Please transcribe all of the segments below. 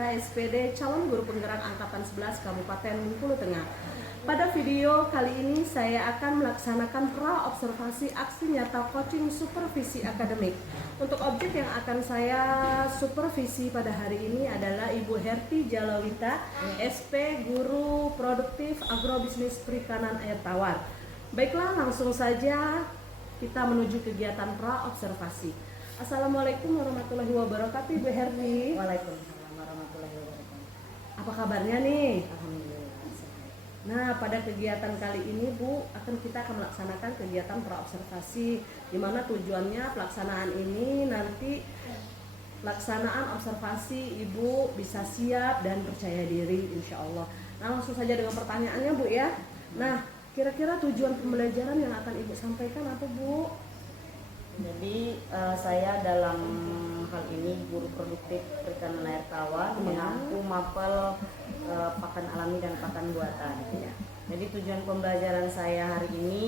Jalawita SPD calon guru penggerak angkatan 11 Kabupaten Bengkulu Tengah. Pada video kali ini saya akan melaksanakan pra-observasi aksi nyata coaching supervisi akademik. Untuk objek yang akan saya supervisi pada hari ini adalah Ibu Herti Jalawita, SP Guru Produktif Agrobisnis Perikanan Air Tawar. Baiklah, langsung saja kita menuju kegiatan pra-observasi. Assalamualaikum warahmatullahi wabarakatuh, Ibu Herti. Waalaikumsalam warahmatullahi wabarakatuh. Apa kabarnya nih? Alhamdulillah. Nah, pada kegiatan kali ini Bu, kita akan melaksanakan kegiatan pra-observasi, di mana tujuannya pelaksanaan ini nanti pelaksanaan observasi Ibu bisa siap dan percaya diri insya Allah. Nah, langsung saja dengan pertanyaannya Bu ya. Nah, kira-kira tujuan pembelajaran yang akan Ibu sampaikan apa Bu? Jadi saya dalam hal ini guru produktif perikanan air tawar mengampu mapel pakan alami dan pakan buatan. Jadi tujuan pembelajaran saya hari ini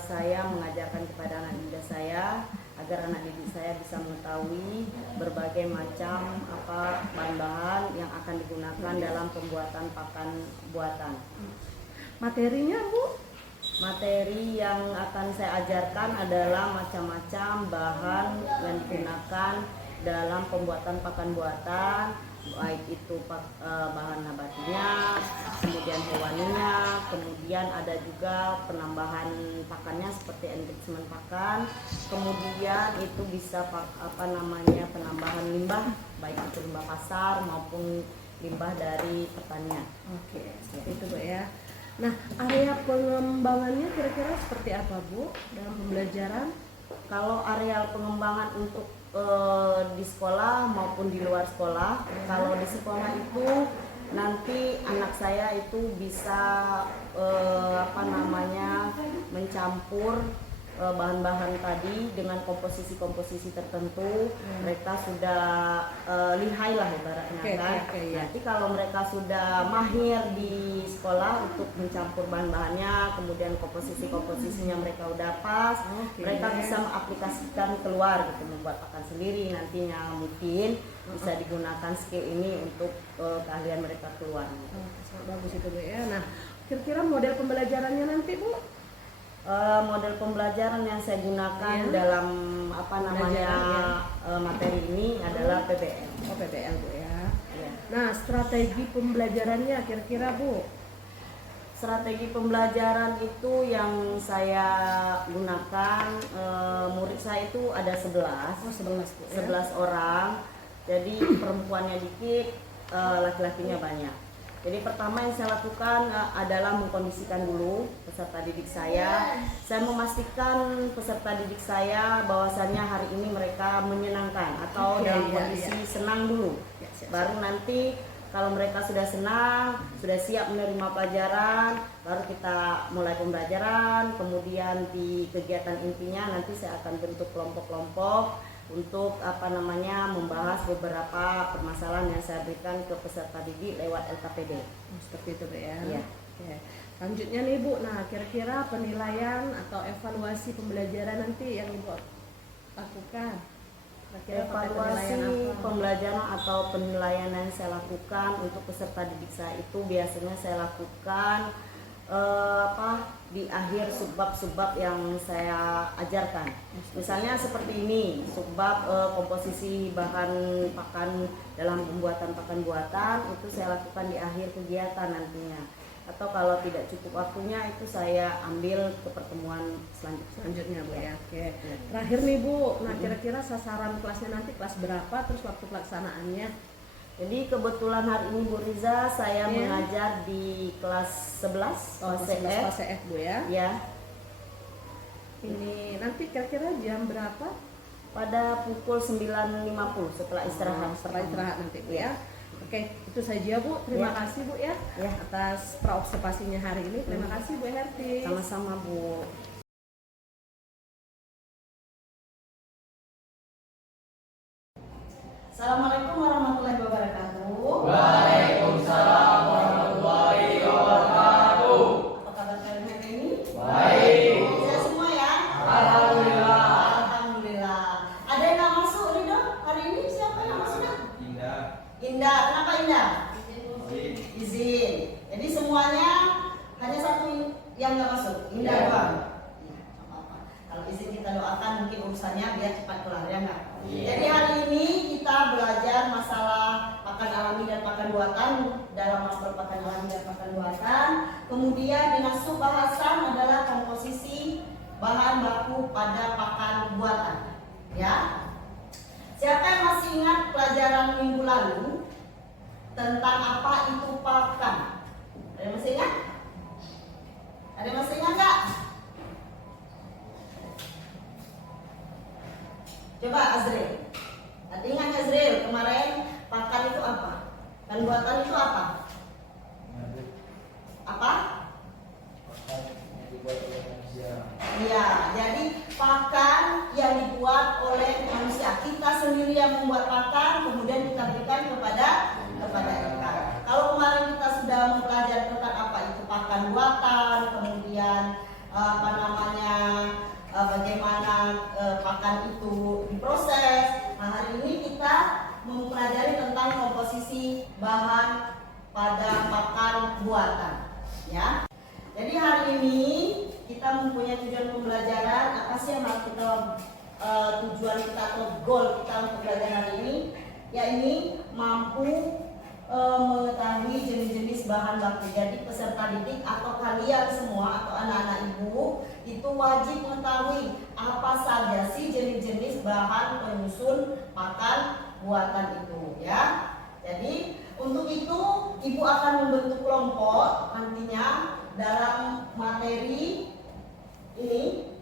saya mengajarkan kepada anak didik saya agar anak didik saya bisa mengetahui berbagai macam bahan-bahan yang akan digunakan dalam pembuatan pakan buatan. Materinya Bu? Materi yang akan saya ajarkan adalah macam-macam bahan yang digunakan dalam pembuatan pakan buatan, baik itu bahan nabatinya, kemudian hewaninya, kemudian ada juga penambahan pakannya seperti enrichment pakan, kemudian itu bisa penambahan limbah, baik itu limbah pasar maupun limbah dari pertanian. Oke, seperti itu Bu ya. Nah, area pengembangannya kira-kira seperti apa Bu dalam pembelajaran? Kalau areal pengembangan untuk di sekolah maupun di luar sekolah, kalau di sekolah itu nanti anak saya itu bisa mencampur bahan-bahan tadi dengan komposisi-komposisi tertentu. Mereka sudah lihai lah ibaratnya kan. Ya. Nanti kalau mereka sudah mahir di sekolah untuk mencampur bahan-bahannya, kemudian komposisi-komposisinya mereka udah pas, mereka bisa mengaplikasikan keluar gitu, membuat pakan sendiri nantinya mungkin bisa digunakan skill ini untuk keahlian mereka keluar. Bagus itu Bu ya. Nah, kira-kira model pembelajarannya nanti Bu? Model pembelajaran yang saya gunakan dalam materi ini adalah PBL. Oh, PBL Bu ya. Nah, strategi pembelajarannya kira-kira Bu? Strategi pembelajaran itu yang saya gunakan, murid saya itu ada 11. Oh, 11 Bu ya. 11 orang. Jadi perempuannya dikit, laki-lakinya banyak. Jadi pertama yang saya lakukan adalah mengkondisikan dulu peserta didik saya. Saya memastikan peserta didik saya bahwasannya hari ini mereka menyenangkan atau dalam kondisi senang dulu. Baru nanti kalau mereka sudah senang, sudah siap menerima pelajaran, baru kita mulai pembelajaran. Kemudian di kegiatan intinya nanti saya akan bentuk kelompok-kelompok untuk membahas beberapa permasalahan yang saya berikan ke peserta didik lewat LKPD. Seperti itu Bu ya. Iya. Oke. Selanjutnya nih Bu, nah kira-kira penilaian atau evaluasi pembelajaran nanti yang Ibu lakukan? Evaluasi pembelajaran atau penilaian yang saya lakukan untuk peserta didik saya itu biasanya saya lakukan di akhir subbab-subbab yang saya ajarkan. Misalnya seperti ini, subbab komposisi bahan pakan dalam pembuatan pakan buatan itu saya lakukan di akhir kegiatan nantinya. Atau kalau tidak cukup waktunya itu saya ambil ke pertemuan selanjutnya Bu ya. Oke. Terakhir nih Bu, nah kira-kira sasaran kelasnya nanti kelas berapa, terus waktu pelaksanaannya? Jadi kebetulan hari ini Bu Riza saya mengajar di kelas 11 kelas CF Bu ya. Ya. Ini nanti kira-kira jam berapa? Pada pukul 9.50 setelah istirahat. Setelah istirahat nanti Bu ya. Oke, itu saja Bu. Terima kasih Bu ya atas pra-observasinya hari ini. Terima kasih Bu Herti. Sama-sama Bu. Assalamualaikum warahmatullahi wabarakatuh. Waalaikumsalam warahmatullahi wabarakatuh. Apa kabar kalian hari ini? Baik. Bisa semua ya? Alhamdulillah. Alhamdulillah. Ada yang nggak masuk nih Dok? Hari ini siapa yang nggak masuk Dok? Indah. Indah. Kenapa Indah? Izin. Jadi semuanya hanya satu yang nggak masuk. Indah doang. Iya, nggak apa-apa. Kalau izin kita doakan mungkin urusannya biar cepat kelar ya nggak? Jadi hari ini kita belajar masalah pakan alami dan pakan buatan dalam master pakan alami dan pakan buatan. Kemudian dengan subbahasan adalah komposisi bahan baku pada pakan buatan. Ya. Siapa yang masih ingat pelajaran minggu lalu tentang apa itu pakan? Ada yang masih ingat? Ada yang masih ingat nggak? Coba Azril. Ingat Azril kemarin pakan itu apa? Dan buatan itu apa? Apa? Iya, jadi pakan yang dibuat oleh manusia. Kita sendiri yang membuat pakan, kemudian kita berikan kepada ikan. Kalau kemarin kita sudah mempelajari tentang apa itu pakan buatan, kemudian bagaimana pakan itu diproses. Nah, hari ini kita mempelajari tentang komposisi bahan pada pakan buatan. Ya. Jadi hari ini kita mempunyai tujuan pembelajaran. Apa sih yang harus kita tujuan kita atau goal kita untuk belajar hari ini? Yaitu mampu mengetahui jenis-jenis bahan baku. Jadi peserta didik atau kalian semua atau anak-anak ibu itu wajib mengetahui apa saja sih jenis-jenis bahan penyusun pakan buatan itu ya. Jadi untuk itu ibu akan membentuk kelompok nantinya dalam materi ini.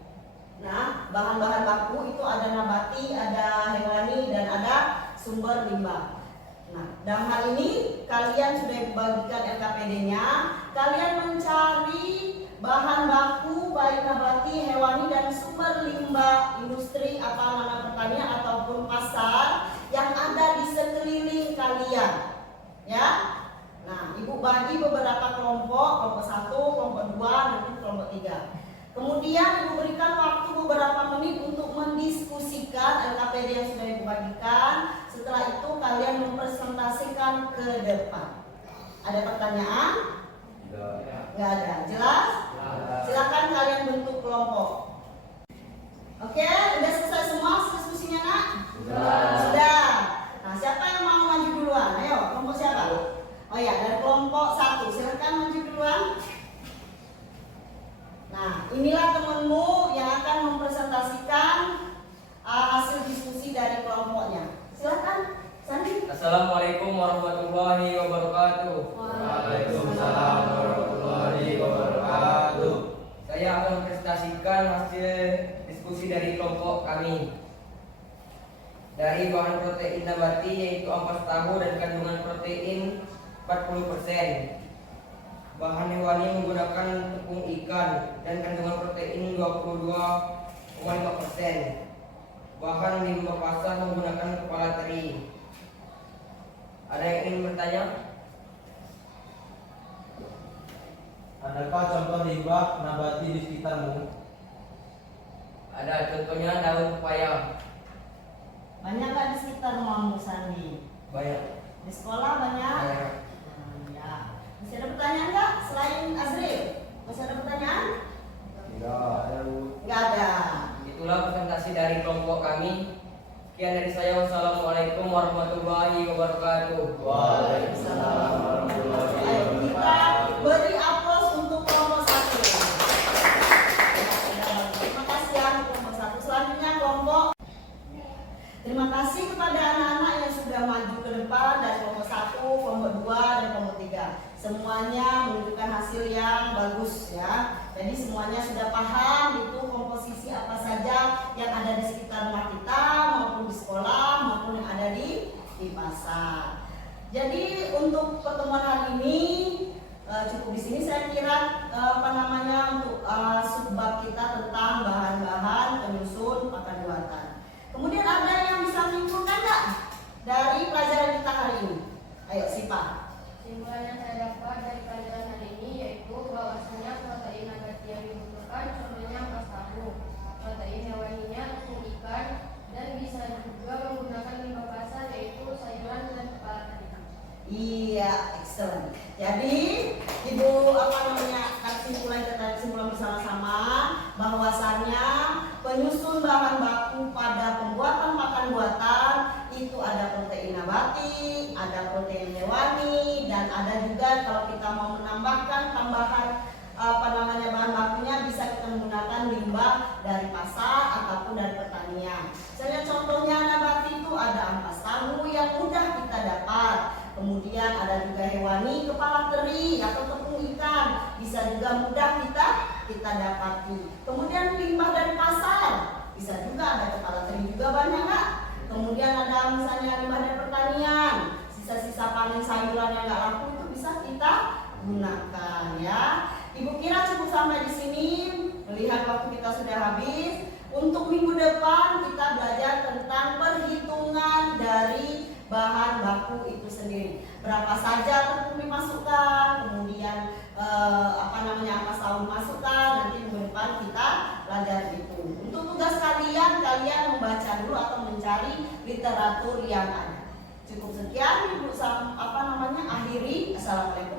Nah, bahan-bahan baku itu ada nabati, ada hewani, dan ada sumber limbah. Nah, dalam hal ini kalian sudah dibagikan LKPD-nya. Kalian mencari bahan baku baik nabati, hewani, dan sumber limbah industri apa nama pertanian ataupun pasar yang ada di sekeliling kalian. Ya. Nah, ibu bagi beberapa kelompok 1, kelompok 2, dan kelompok 3. Kemudian ibu berikan waktu beberapa menit untuk mendiskusikan LKPD yang sudah ibu bagikan. Setelah itu kalian mempresentasikan ke depan. Ada pertanyaan? Nggak ada. Jelas? Silakan kalian bentuk kelompok. Oke, udah selesai semua diskusinya nak? Sudah. Nah, siapa yang mau maju duluan? Ayo, kelompok siapa? Oh ya, dari kelompok 1, silakan maju duluan. Nah, inilah temanmu yang akan mempresentasikan hasil diskusi dari kelompoknya. Silakan, Sandi. Assalamualaikum warahmatullahi wabarakatuh. Waalaikumsalam warahmatullahi wabarakatuh. Saya akan mempresentasikan hasil diskusi dari kelompok kami. Dari bahan protein nabati yaitu ampas tahu dan kandungan protein 40%. Bahan hewani menggunakan tepung ikan dan kandungan protein 22,5%. Bahan limbah pasar menggunakan kepala teri. Ada yang ingin bertanya? Adakah contoh limbah nabati di sekitarmu? Ada, contohnya daun pepaya. Banyak nggak di sekitar rumahmu, Sandi? Banyak. Di sekolah banyak? Banyak. Ya. Masih ada pertanyaan nggak selain Azril? Masih ada pertanyaan? Nggak ada. Itulah presentasi dari kelompok kami. Sekian dari saya. Wassalamualaikum warahmatullahi wabarakatuh. Waalaikumsalam warahmatullahi Ayo kita beri aplaus untuk kelompok 1. Terima kasih ya kelompok 1. Selanjutnya kelompok. Terima kasih kepada anak-anak yang sudah maju ke depan dari kelompok 1, kelompok 2, dan kelompok 3. Semuanya menunjukkan hasil yang bagus ya. Jadi semuanya sudah paham itu komposisi apa saja yang ada di sekitar rumah kita maupun di sekolah maupun yang ada di pasar. Jadi untuk pertemuan hari ini cukup di sini saya kira untuk subbab kita tentang bahan-bahan penyusun pakan buatan. Kemudian ada yang bisa menyimpulkan nggak dari pelajaran kita hari ini? Ayo Sipa. Kesimpulan yang saya dapat dari pelajaran hari ini yaitu bahwasanya protein nabati yang dibutuhkan contohnya ampas tahu, protein hewaninya tepung ikan, dan bisa juga menggunakan limbah basah yaitu sayuran dan kepala Iya, excellent. Jadi Ibu kesimpulan bersama-sama bahwasannya penyusun bahan baku pada pembuatan makan buatan itu ada protein nabati, ada protein hewani, dan ada juga kalau kita mau menambahkan tambahan bahan bakunya bisa kita menggunakan limbah dari pasar ataupun dari pertanian. Misalnya contohnya nabati itu ada ampas tahu yang mudah kita dapat. Kemudian ada juga hewani, kepala teri atau tepung ikan, bisa juga mudah kita dapati. Kemudian limbah dari pasar, bisa juga ada kepala teri juga banyak nggak? Kemudian ada misalnya limbah dari pertanian, sisa-sisa panen sayuran yang nggak laku itu bisa kita gunakan ya. Ibu kira cukup sampai di sini. Melihat waktu kita sudah habis. Untuk minggu depan kita belajar tentang perhitungan dari bahan baku itu sendiri. Berapa saja tepung dimasukkan, kemudian ampas tahu dimasukkan. Nanti minggu depan kita belajar itu. Untuk tugas kalian membaca dulu atau mencari literatur yang ada. Cukup sekian Ibu akhiri. Assalamualaikum.